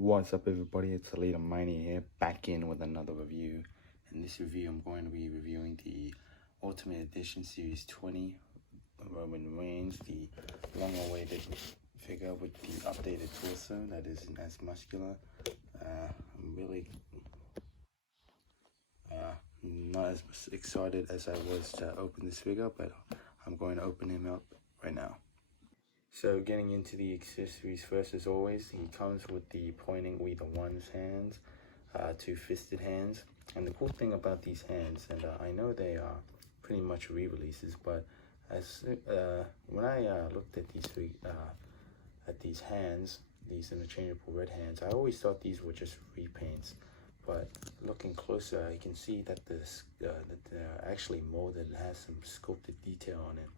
What's up everybody, it's Alita Mania here, back in with another review. In this review I'm going to be reviewing the Ultimate Edition Series 20 Roman Reigns, the long-awaited figure with the updated torso that isn't as muscular. I'm really not as excited as I was to open this figure, but I'm going to open him up right now. So getting into the accessories first, as always, he comes with the pointing with the ones hands, two-fisted hands. And the cool thing about these hands, and I know they are pretty much re-releases, but as when I looked at these hands, these interchangeable red hands, I always thought these were just repaints. But looking closer, you can see that that they're actually molded and has some sculpted detail on it,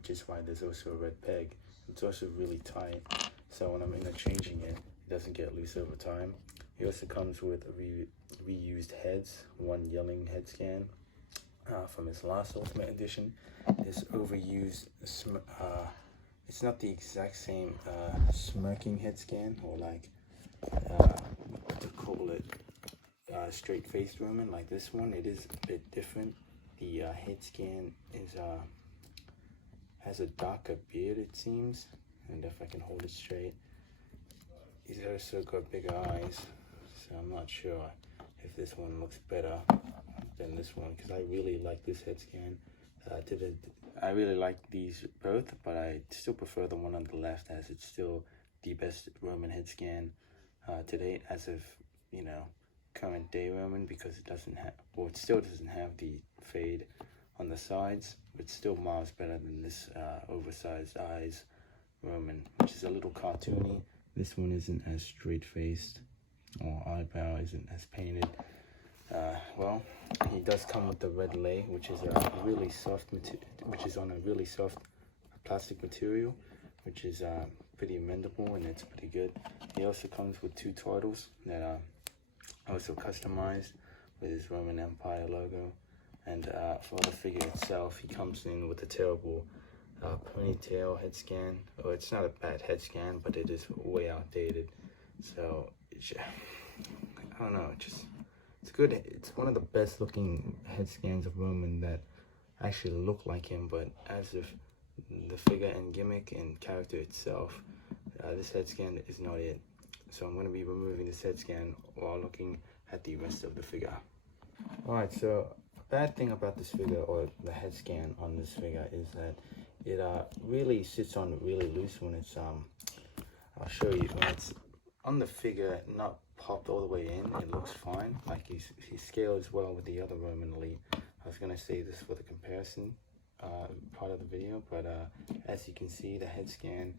which is why there's also a red peg. It's also really tight, so when I'm interchanging it, it doesn't get loose over time. It also comes with reused heads, one yelling head scan from his last Ultimate Edition. This overused, it's not the exact same smirking head scan, or like, what to call it, straight-faced Roman like this one. It is a bit different. The head scan is has a darker beard, it seems, and if I can hold it straight, he's also got bigger eyes, so I'm not sure if this one looks better than this one, because I really like this head scan. I really like these both, but I still prefer the one on the left, as it's still the best Roman head scan to date, as of, you know, current day Roman, because it doesn't have, well, it still doesn't have the fade on the sides, but still miles better than this oversized eyes Roman, which is a little cartoony. This one isn't as straight-faced, or eyebrow isn't as painted. Well, he does come with the red lay, which is a really soft which is on a really soft plastic material, which is pretty mendable, and it's pretty good. He also comes with two titles that are also customized with his Roman Empire logo. And for the figure itself, he comes in with a terrible ponytail head scan. Oh, it's not a bad head scan, but it is way outdated. So I don't know, it's good. It's one of the best looking head scans of Roman that actually look like him, but as if the figure and gimmick and character itself, this head scan is not it. So I'm going to be removing this head scan while looking at the rest of the figure. Alright, so bad thing about this figure, or the head scan on this figure, is that it really sits on really loose when it's I'll show you, when it's on the figure, not popped all the way in. It looks fine, like he scales well with the other Roman Elite. I was gonna say this for the comparison part of the video, but as you can see, the head scan,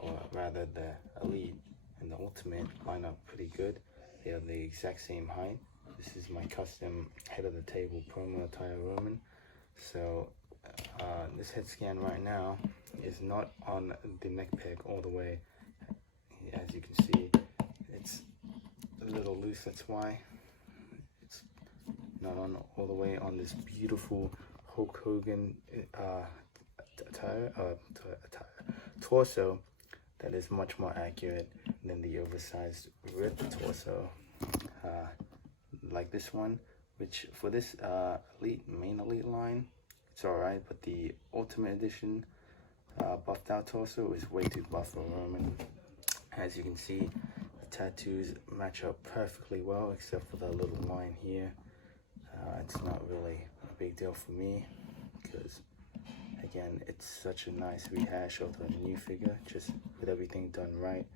or rather the Elite and the Ultimate, line up pretty good. They are the exact same height. This is my custom head of the table promo attire Roman. So this head scan right now is not on the neck peg all the way. As you can see, it's a little loose. That's why it's not on all the way on this beautiful Hulk Hogan torso that is much more accurate than the oversized ripped torso like this one, which for this main elite line, it's alright, but the Ultimate Edition buffed out torso is way too buff for Roman. As you can see, the tattoos match up perfectly well, except for that little line here. It's not really a big deal for me, because again, it's such a nice rehash of the new figure, just with everything done right,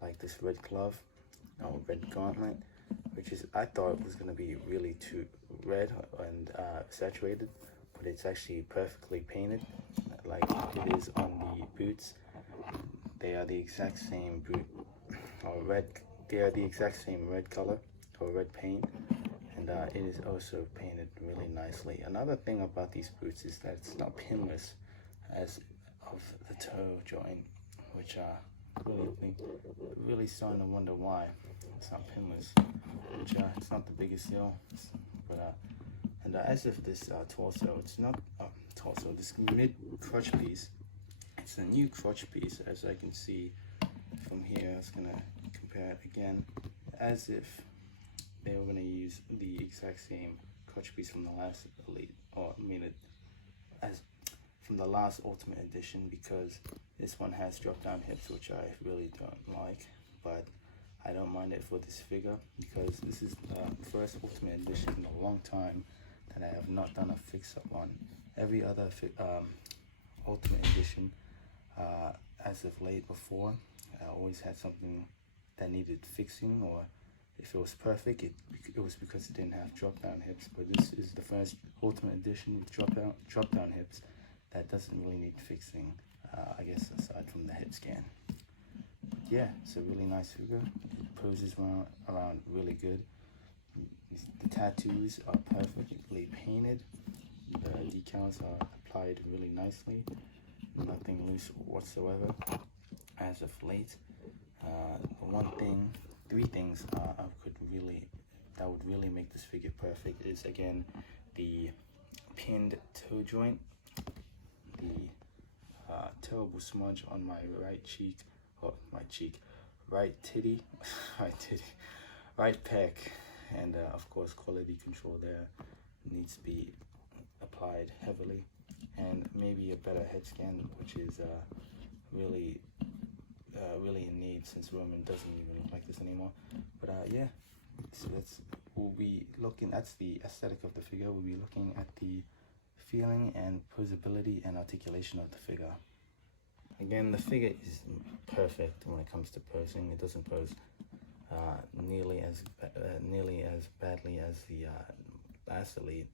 like this red glove, or red gauntlet, which is, I thought was going to be really too red and saturated, but it's actually perfectly painted like it is on the boots. They are the exact same boot, or red, they are the exact same red color, or red paint, and it is also painted really nicely. Another thing about these boots is that it's not pinless as of the toe joint, which really starting to wonder why it's not pinless, which it's not the biggest deal, but and as if this torso, it's not torso, this mid crotch piece, it's a new crotch piece, as I can see from here. I was gonna compare prepared again, as if they were going to use the exact same crotch piece from the last Elite, or I mean it as from the last Ultimate Edition, because this one has drop down hips, which I really don't like, but I don't mind it for this figure because this is the first Ultimate Edition in a long time that I have not done a fix up on. Every other Ultimate Edition as of late before, I always had something that needed fixing, or if it was perfect, it was because it didn't have drop down hips. But this is the first Ultimate Edition with drop down hips that doesn't really need fixing, I guess, aside from the head scan. But yeah, it's a really nice figure. It poses around really good. The tattoos are perfectly painted. The decals are applied really nicely. Nothing loose whatsoever as of late. Three things that would really make this figure perfect is, again, the pinned toe joint, the terrible smudge on my right titty, right pec, and of course quality control there needs to be applied heavily, and maybe a better head scan, which is really in need, since Roman doesn't even look like this anymore. But yeah, so that's the aesthetic of the figure. We'll be looking at the feeling and posability and articulation of the figure. Again, the figure is perfect when it comes to posing. It doesn't pose nearly as badly as the last Elite,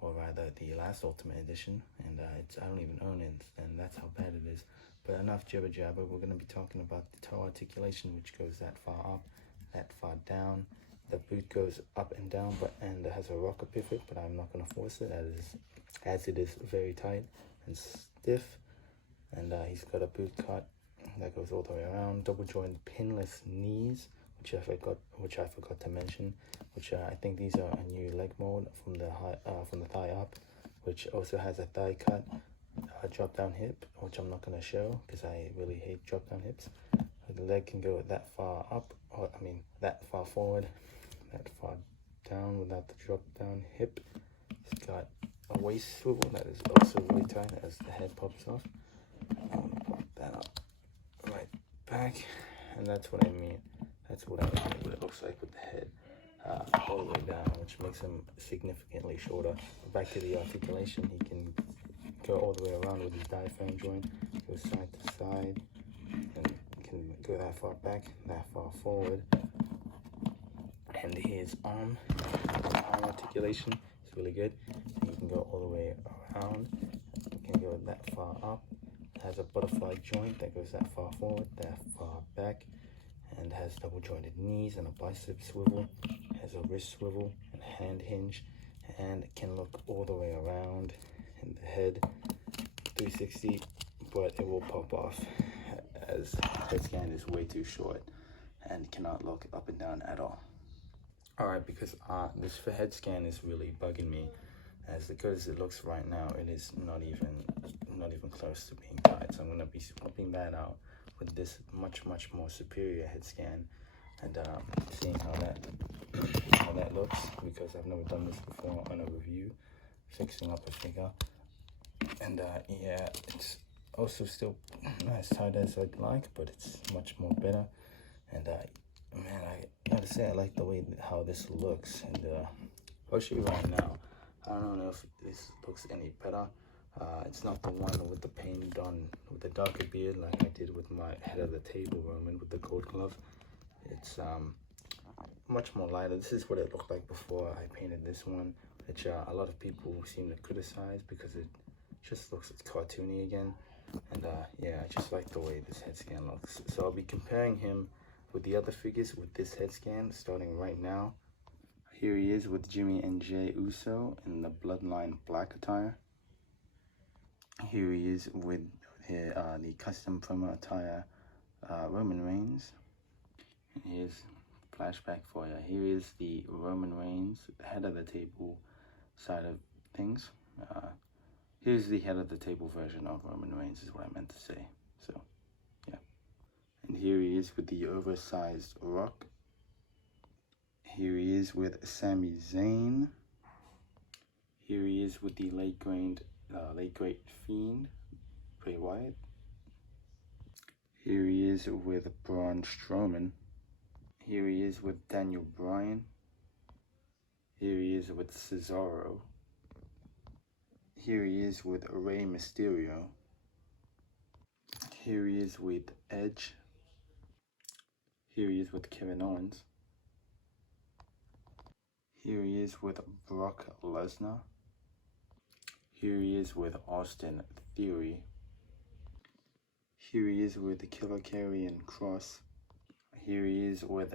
or rather the last Ultimate Edition, and I don't even own it, and that's how bad it is. But enough jibber jabber. We're going to be talking about the toe articulation, which goes that far up, that far down. The boot goes up and down, and it has a rocker pivot, but I'm not going to force it as it is very tight and stiff. And he's got a boot cut that goes all the way around. Double joint pinless knees, which I forgot to mention. Which I think these are a new leg mold from the thigh up, which also has a thigh cut, drop down hip, which I'm not going to show because I really hate drop down hips. The leg can go that far up, or I mean that far forward, that far down without the drop down hip. It's got a waist swivel that is also really tight as the head pops off. Pop that up right back, and that's what I mean. That's what it looks like with the head all the way down, which makes him significantly shorter. Back to the articulation, he can go all the way around with his diaphragm joint, go side to side, and can go that far back, that far forward. And his arm articulation is really good. He can go all the way around, he can go that far up. It has a butterfly joint that goes that far forward, that far back, and has double jointed knees and a bicep swivel. It has a wrist swivel and hand hinge, and it can look all the way around in the head 360, but it will pop off as head scan is way too short and cannot look up and down at all. Alright, because this head scan is really bugging me. As good as it looks right now, it is not even close to being tight. So I'm gonna be swapping that out with this much more superior head scan, and seeing how that looks, because I've never done this before on a review, fixing up a figure. And yeah, it's also still not as tight as I'd like, but it's much more better. And man, I gotta say, I like the way how this looks. And I'll show you right now. I don't know if this looks any better. It's not the one with the paint on with the darker beard like I did with my head of the table Roman with the gold glove. It's much more lighter. This is what it looked like before I painted this one, which a lot of people seem to criticize because it just looks cartoony again. And yeah, I just like the way this head scan looks. So I'll be comparing him with the other figures with this head scan starting right now. Here he is with Jimmy and Jey Uso in the Bloodline black attire. Here he is with the custom promo attire Roman Reigns. And here's flashback for you. Here is the Roman Reigns head of the table side of things. Here's the head of the table version of Roman Reigns is what I meant to say. So yeah, And here he is with the oversized Rock. Here he is with Sami Zayn. Here he is with the late great Fiend, Bray Wyatt. Here he is with Braun Strowman. Here he is with Daniel Bryan. Here he is with Cesaro. Here he is with Rey Mysterio. Here he is with Edge. Here he is with Kevin Owens. Here he is with Brock Lesnar. Here he is with Austin Theory. Here he is with Killer Karrion Kross. Here he is with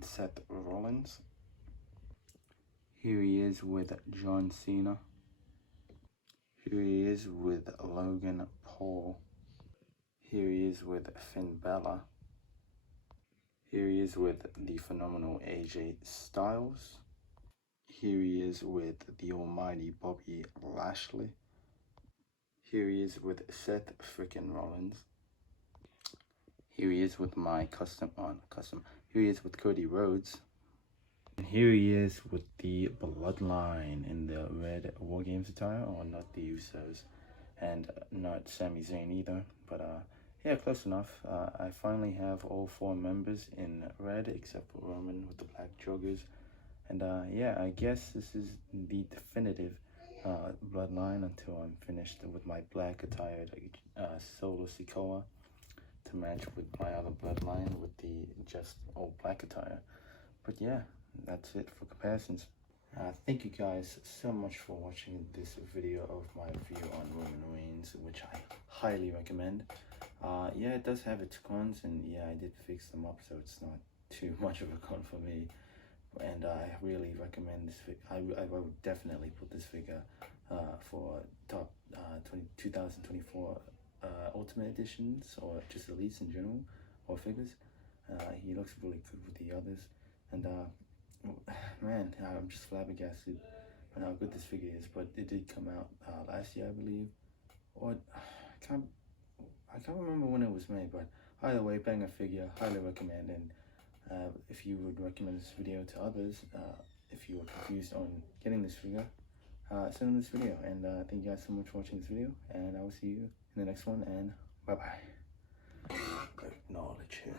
Seth Rollins. Here he is with John Cena. Here he is with Logan Paul. Here he is with Finn Balor. Here he is with the phenomenal AJ Styles. Here he is with the almighty Bobby Lashley. Here he is with Seth frickin' Rollins. Here he is with my Here he is with Cody Rhodes. And here he is with the Bloodline in the red War Games attire, or not the Usos, and not Sami Zayn either, but yeah, close enough. I finally have all 4 members in red except for Roman with the black joggers. And yeah, I guess this is the definitive Bloodline until I'm finished with my black attired Solo Sikoa to match with my other Bloodline with the just all black attire. But yeah, that's it for comparisons. Thank you guys so much for watching this video of my review on Roman Reigns, which I highly recommend. Yeah, it does have its cons, and yeah, I did fix them up, so it's not too much of a con for me. And I really recommend this figure. I would definitely put this figure for top 2024 Ultimate Editions, or just Elites in general, or figures. He looks really good with the others, and man, I'm just flabbergasted on how good this figure is. But it did come out last year, I believe, or I can't remember when it was made. But either way, banger figure, highly recommend. And if you would recommend this video to others, if you were confused on getting this figure, send them this video. And thank you guys so much for watching this video, and I will see you in the next one, and bye bye. Acknowledge him.